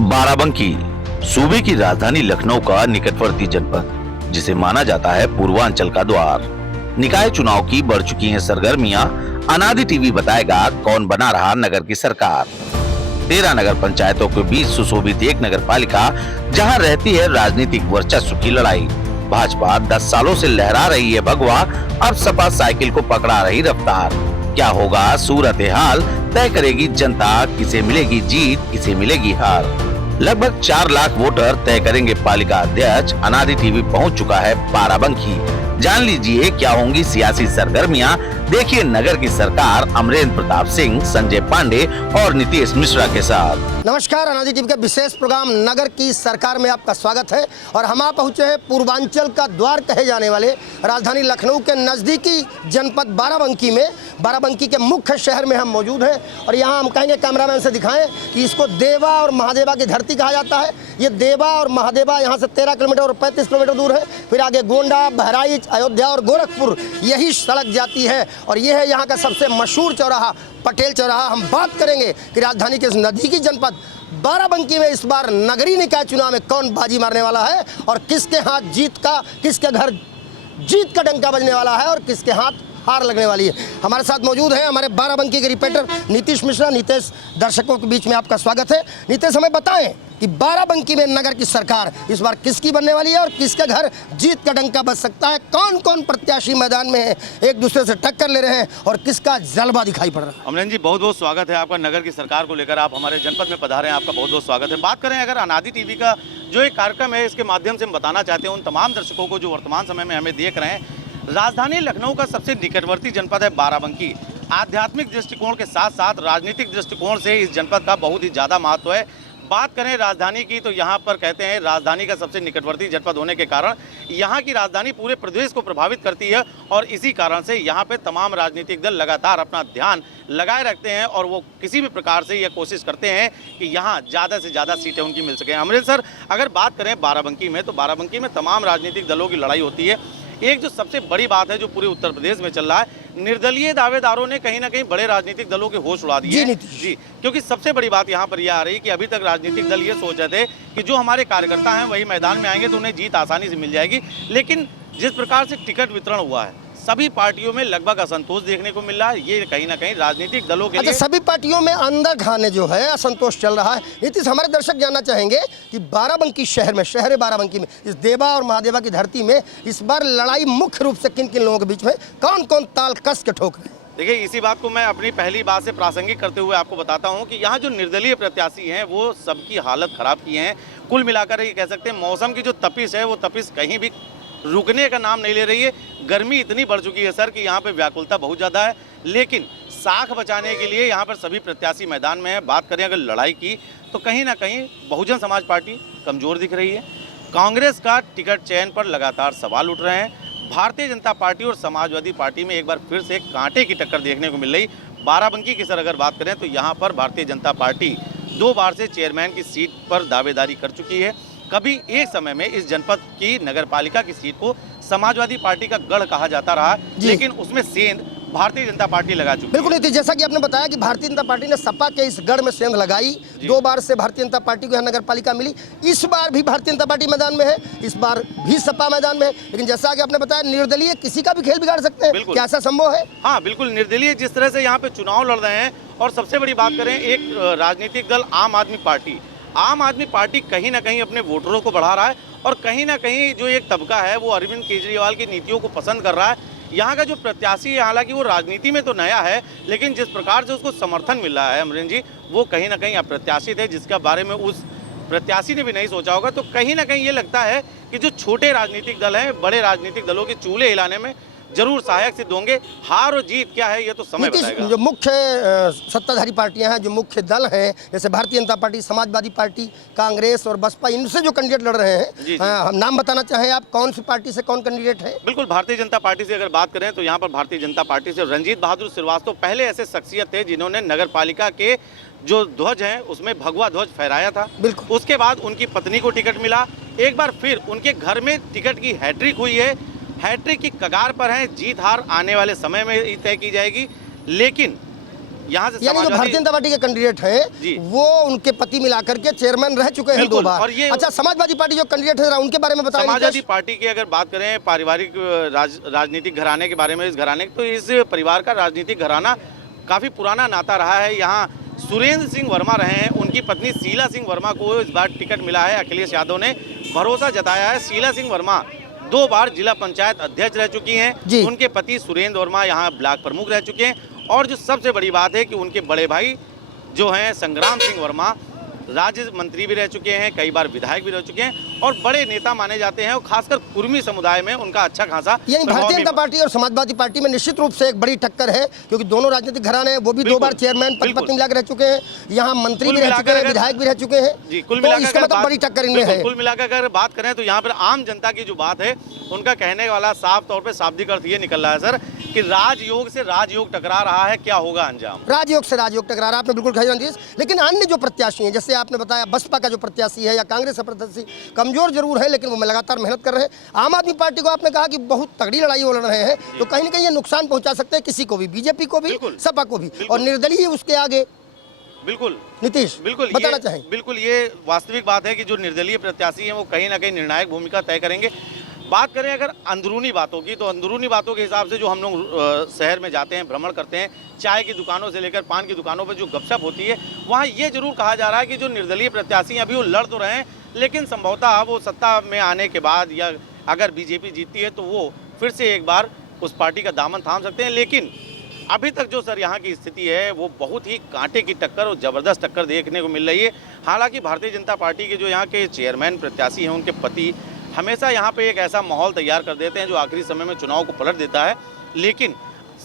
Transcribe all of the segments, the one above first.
बाराबंकी सूबे की राजधानी लखनऊ का निकटवर्ती जनपद, जिसे माना जाता है पूर्वांचल का द्वार। निकाय चुनाव की बढ़ चुकी हैं सरगर्मियां। अनादि टीवी बताएगा कौन बना रहा नगर की सरकार। 13 नगर पंचायतों के बीच सुशोभित एक नगर पालिका, जहां रहती है राजनीतिक वर्चस्व की लड़ाई। भाजपा 10 सालों से लहरा रही है भगवा, अब सपा साइकिल को पकड़ा रही रफ्तार। क्या होगा सूरत हाल, तय करेगी जनता, किसे मिलेगी जीत, किसे मिलेगी हार। लगभग 4 लाख वोटर तय करेंगे पालिका अध्यक्ष। अनादि टीवी पहुंच चुका है बाराबंकी। जान लीजिए क्या होंगी सियासी सरगर्मियां। देखिए नगर की सरकार अमरेंद्र प्रताप सिंह, संजय पांडे और नीतीश मिश्रा के साथ। नमस्कार, अनादि टीवी के विशेष प्रोग्राम नगर की सरकार में आपका स्वागत है। और हम आ पहुंचे हैं पूर्वांचल का द्वार कहे जाने वाले राजधानी लखनऊ के नज़दीकी जनपद बाराबंकी में। बाराबंकी के मुख्य शहर में हम मौजूद हैं और यहाँ हम कहेंगे कैमरामैन से दिखाएं कि इसको देवा और महादेवा की धरती कहा जाता है। ये देवा और महादेवा यहाँ से 13 किलोमीटर और 35 किलोमीटर दूर है। फिर आगे गोंडा, बहराइच, अयोध्या और गोरखपुर यही सड़क जाती है। और ये है यहाँ का सबसे मशहूर चौराहा, पटेल चौराहा। हम बात करेंगे कि राजधानी के नज़दीकी जनपद बाराबंकी में इस बार नगरीय निकाय चुनाव में कौन बाजी मारने वाला है और किसके हाथ जीत का, किसके घर जीत का डंका बजने वाला है और किसके हाथ हार लगने वाली है। हमारे साथ मौजूद है हमारे बाराबंकी के रिपोर्टर नीतीश मिश्रा। नीतीश, दर्शकों के बीच में आपका स्वागत है। नीतीश, हमें बताएं कि बाराबंकी में नगर की सरकार इस बार किसकी बनने वाली है और किसके घर जीत का डंका बज सकता है। कौन कौन प्रत्याशी मैदान में है, एक दूसरे से टक्कर ले रहे हैं और किसका जलवा दिखाई पड़ रहा है। अमरेंद्र जी, बहुत बहुत स्वागत है आपका। नगर की सरकार को लेकर आप हमारे जनपद में पधारे हैं, आपका बहुत बहुत स्वागत है। बात करें अगर अनादि टीवी का जो एक कार्यक्रम है, इसके माध्यम से हम बताना चाहते हैं उन तमाम दर्शकों को जो वर्तमान समय में हमें देख रहे हैं, राजधानी लखनऊ का सबसे निकटवर्ती जनपद है बाराबंकी। आध्यात्मिक दृष्टिकोण के साथ साथ राजनीतिक दृष्टिकोण से इस जनपद का बहुत ही ज़्यादा महत्व है। बात करें राजधानी की तो यहाँ पर कहते हैं राजधानी का सबसे निकटवर्ती जनपद होने के कारण यहाँ की राजधानी पूरे प्रदेश को प्रभावित करती है और इसी कारण से यहाँ पे तमाम राजनीतिक दल लगातार अपना ध्यान लगाए रखते हैं और वो किसी भी प्रकार से यह कोशिश करते हैं कि यहाँ ज़्यादा से ज़्यादा सीटें उनकी मिल सकें। अमरेंद्र सर, अगर बात करें बाराबंकी में तो बाराबंकी में तमाम राजनीतिक दलों की लड़ाई होती है। एक जो सबसे बड़ी बात है जो पूरे उत्तर प्रदेश में चल रहा है, निर्दलीय दावेदारों ने कहीं ना कहीं बड़े राजनीतिक दलों के होश उड़ा दिए जी। क्योंकि सबसे बड़ी बात यहाँ पर यह आ रही है कि अभी तक राजनीतिक दल ये सोच रहे थे कि जो हमारे कार्यकर्ता हैं वही मैदान में आएंगे तो उन्हें जीत आसानी से मिल जाएगी। लेकिन जिस प्रकार से टिकट वितरण हुआ है, सभी पार्टियों में लगभग असंतोष देखने को मिल रहा है। ये कहीं ना कहीं राजनीतिक दलों के लिए सभी पार्टियों में अंदर खाने जो है असंतोष चल रहा है। नीतीश, हमारे दर्शक जानना चाहेंगे कि बाराबंकी शहर में, शहर बाराबंकी में, इस देवा और महादेवा की धरती में इस बार लड़ाई मुख्य रूप से किन किन लोगों के बीच में, कौन कौन ताल कस के ठोक रहे हैं। देखिए, इसी बात को मैं अपनी पहली बात से प्रासंगिक करते हुए आपको बताता हूं कि यहाँ जो निर्दलीय प्रत्याशी हैं वो सबकी हालत खराब किए हैं। कुल मिलाकर ये कह सकते हैं मौसम की जो तपिश है वो तपिश कहीं भी रुकने का नाम नहीं ले रही है। गर्मी इतनी बढ़ चुकी है सर कि यहाँ पे व्याकुलता बहुत ज़्यादा है। लेकिन साख बचाने के लिए यहाँ पर सभी प्रत्याशी मैदान में है। बात करें अगर लड़ाई की तो कहीं ना कहीं बहुजन समाज पार्टी कमज़ोर दिख रही है। कांग्रेस का टिकट चयन पर लगातार सवाल उठ रहे हैं। भारतीय जनता पार्टी और समाजवादी पार्टी में एक बार फिर से कांटे की टक्कर देखने को मिल रही। बाराबंकी की सर अगर बात करें तो यहाँ पर भारतीय जनता पार्टी 2 बार से चेयरमैन की सीट पर दावेदारी कर चुकी है। कभी एक समय में इस जनपद की नगरपालिका की सीट को समाजवादी पार्टी का गढ़ कहा जाता रहा, लेकिन उसमें सेंध भारतीय जनता पार्टी लगा चुकी है। बिल्कुल नीतीश, जैसा कि आपने बताया कि भारतीय जनता पार्टी ने सपा के इस गढ़ में सेंध लगाई। 2 बार से भारतीय जनता पार्टी को यहाँ नगरपालिका मिली। इस बार भी भारतीय जनता पार्टी मैदान में है, इस बार भी सपा मैदान में है। लेकिन जैसा कि आपने बताया निर्दलीय किसी का भी खेल बिगाड़ सकते हैं, क्या ऐसा संभव है? हाँ बिल्कुल, निर्दलीय जिस तरह से यहाँ पे चुनाव लड़ रहे हैं। और सबसे बड़ी बात करें, एक राजनीतिक दल आम आदमी पार्टी कहीं ना कहीं अपने वोटरों को बढ़ा रहा है और कहीं ना कहीं जो एक तबका है वो अरविंद केजरीवाल की नीतियों को पसंद कर रहा है। यहाँ का जो प्रत्याशी है, हालांकि वो राजनीति में तो नया है, लेकिन जिस प्रकार से उसको समर्थन मिल रहा है अमरेंद्र जी, वो कहीं ना कहीं अप्रत्याशित है, जिसका बारे में उस प्रत्याशी ने भी नहीं सोचा होगा। तो कहीं ना कहीं ये लगता है कि जो छोटे राजनीतिक दल हैं, बड़े राजनीतिक दलों के चूल्हे हिलाने में जरूर सहायक सिद्ध होंगे। हार और जीत क्या है ये तो समय बताएगा। जो मुख्य सत्ताधारी पार्टियां हैं, जो मुख्य दल हैं, जैसे भारतीय जनता पार्टी, समाजवादी पार्टी, कांग्रेस और बसपा, इनसे जो कैंडिडेट लड़ रहे हैं, हम नाम बताना चाहें आप, कौन सी पार्टी से कौन कैंडिडेट है? बिल्कुल, भारतीय जनता पार्टी से अगर बात करें तो यहाँ पर भारतीय जनता पार्टी से रंजीत बहादुर श्रीवास्तव पहले ऐसे शख्सियत थे जिन्होंने नगर पालिका के जो ध्वज हैं उसमें भगवा ध्वज फहराया था। बिल्कुल। उसके बाद उनकी पत्नी को टिकट मिला। एक बार फिर उनके घर में टिकट की हैट्रिक हुई है। हैट्रिक की कगार पर है। जीत हार आने वाले समय में ही तय की जाएगी। लेकिन यहाँ से यानी जो समाजवादी- भारतीय जनता पार्टी के कैंडिडेट जी। हैं वो उनके पति मिलाकर के चेयरमैन रह चुके हैं 2 बिल्कुल, बार। और ये- अच्छा, समाजवादी पार्टी जो कैंडिडेट है जरा उनके बारे में बताइए। समाजवादी पार्टी की अगर बात करें पारिवारिक राजनीतिक घराने के बारे में, इस घराने तो इस परिवार का राजनीतिक घराना काफ़ी पुराना नाता रहा है। यहाँ सुरेंद्र सिंह वर्मा रहे हैं, उनकी पत्नी शीला सिंह वर्मा को इस बार टिकट मिला है। अखिलेश यादव ने भरोसा जताया है। शीला सिंह वर्मा 2 बार जिला पंचायत अध्यक्ष रह चुकी हैं। उनके पति सुरेंद्र वर्मा यहाँ ब्लॉक प्रमुख रह चुके हैं। और जो सबसे बड़ी बात है कि उनके बड़े भाई जो हैं संग्राम सिंह वर्मा राज्य मंत्री भी रह चुके हैं, कई बार विधायक भी रह चुके हैं और बड़े नेता माने जाते हैं। और खासकर कुर्मी समुदाय में उनका अच्छा खासा यानी प्रभाव भारतीय भी- जनता पार्टी और समाजवादी पार्टी में निश्चित रूप से एक बड़ी टक्कर है, क्योंकि दोनों राजनीतिक घराने हैं, वो भी 2 बार चेयरमैन पद बिल्कुल। पत्नी मिलाकर रह चुके हैं, यहाँ मंत्री कुल भी रह मिलाकर चुके हैं, अगर- विधायक भी रह चुके हैं। जी, कुल तो मिलाकर इसका अगर मतलब बात- बड़ी टक्कर इनमें बिल्कुल, है। कुल मिलाकर अगर बात करें तो यहाँ पर आम जनता की जो बात है उनका कहने वाला साफ तौर पे शाब्दिक अर्थ ये निकल रहा है सर कि राजयोग से राजयोग टकरा रहा है, क्या होगा अंजाम। राजयोग से राजयोग टकरा रहा है, आपने बिल्कुल खरी दी। लेकिन अन्य जो प्रत्याशी हैं, जैसे आपने बताया बसपा का जो प्रत्याशी है या कांग्रेस का प्रत्याशी कमजोर जरूर है, लेकिन वो लगातार मेहनत कर रहे हैं। आम आदमी पार्टी को आपने कहा कि बहुत तगड़ी लड़ाई वो लड़ रहे हैं, तो कहीं ना कहीं ये नुकसान पहुंचा सकते हैं किसी को भी, बीजेपी को भी, बिल्कुल। सपा को भी, और निर्दलीय उसके आगे। बिल्कुल नीतीश बिल्कुल बताना ये- चाहें। बिल्कुल ये वास्तविक बात है कि जो निर्दलीय प्रत्याशी हैं वो कहीं ना कहीं निर्णायक भूमिका तय करेंगे। बात करें अगर अंदरूनी बातों की, तो अंदरूनी बातों के हिसाब से जो हम लोग शहर में जाते हैं, भ्रमण करते हैं, चाय की दुकानों से लेकर पान की दुकानों पर जो गपशप होती है, वहाँ ये जरूर कहा जा रहा है कि जो निर्दलीय प्रत्याशी हैं अभी वो लड़ तो रहे हैं, लेकिन संभवतः वो सत्ता में आने के बाद या अगर बीजेपी जीतती है तो वो फिर से एक बार उस पार्टी का दामन थाम सकते हैं। लेकिन अभी तक जो सर यहाँ की स्थिति है वो बहुत ही कांटे की टक्कर और ज़बरदस्त टक्कर देखने को मिल रही है। हालांकि भारतीय जनता पार्टी के जो यहाँ के चेयरमैन प्रत्याशी हैं उनके पति हमेशा यहाँ पे एक ऐसा माहौल तैयार कर देते हैं जो आखिरी समय में चुनाव को पलट देता है। लेकिन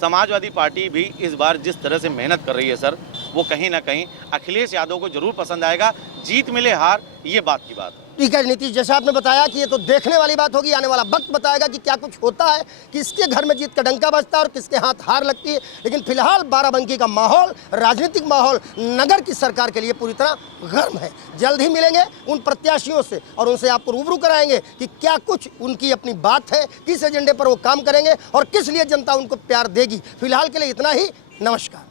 समाजवादी पार्टी भी इस बार जिस तरह से मेहनत कर रही है सर, वो कहीं ना कहीं अखिलेश यादव को जरूर पसंद आएगा। जीत मिले हार, ये बात की बात है। ठीक है नीतीश, जैसा आपने बताया कि ये तो देखने वाली बात होगी, आने वाला वक्त बताएगा कि क्या कुछ होता है, किसके घर में जीत का डंका बजता है और किसके हाथ हार लगती है। लेकिन फिलहाल बाराबंकी का माहौल, राजनीतिक माहौल नगर की सरकार के लिए पूरी तरह गर्म है। जल्द ही मिलेंगे उन प्रत्याशियों से और उनसे आपको रूबरू कराएंगे कि क्या कुछ उनकी अपनी बात है, किस एजेंडे पर वो काम करेंगे और किस लिए जनता उनको प्यार देगी। फिलहाल के लिए इतना ही, नमस्कार।